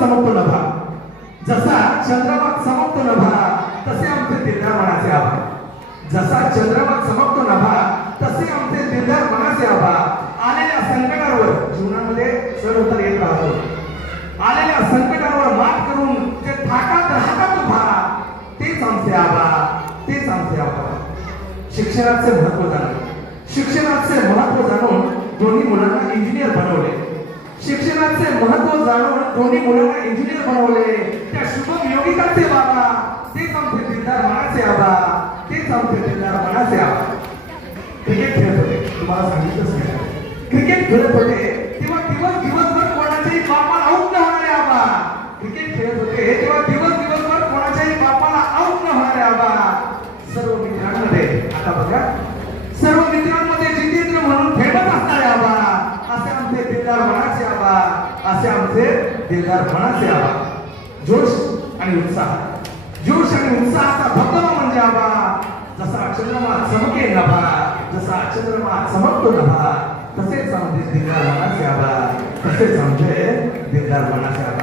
चमकतो नभा, जसा चंद्रमा चमकतो नभा तसे आमचे दिलदार मनाचे आभा, जसा चंद्रमा चमकतो नभा तसे आमचे दिलदार मनाचे आभा. आलेल्या संकटावर जीवनामध्ये चढ उतार येत राहतो, आलेल्या संकटावर मात करून ते थाटात राहतात उभा, तेच आमचे आबा, तेच आमचे आबा. शिक्षणाचे महत्व जाणून, शिक्षणाचे महत्व जाणून दोन्ही मुलांना इंजिनियर बनवले, शिक्षणाचे महत्व जाणून दोन्ही मुलांना इंजिनियर बनवले. त्या शुभम योगिकाचे बाबा, तेच आमचे दिलदार मनाचे आबा, तेच आमचे दिलदार मनाचे आबा. क्रिकेट खेळत होते, तुम्हाला सांगितलंच नाही, क्रिकेट खेळत होते तेव्हा दिवसभर कोणाच्याही बापाला आऊट न होणारे आबा, क्रिकेट खेळत होते तेव्हा दिवसभर कोणाच्याही बापाला आऊट न होणारे आबा. सर्व मित्रांमध्ये आता बघा, सर्व मित्रांमध्ये जितेंद्र म्हणून फेमस असणारे आबा, असे आमचे दिलदार मनाचे आबा, असे आमचे दिलदार मनाचे आबा. जोश आणि उत्साह, जोश आणि उत्साहाचा धबधबा म्हणजे आबा. जसा चंद्रमा चमके नभा, जसा चंद्रमा चमकतो नभा तसेच आमचे दिलदार मनाचे आबा, तसेच आमचे दिलदार मनाचे आबा.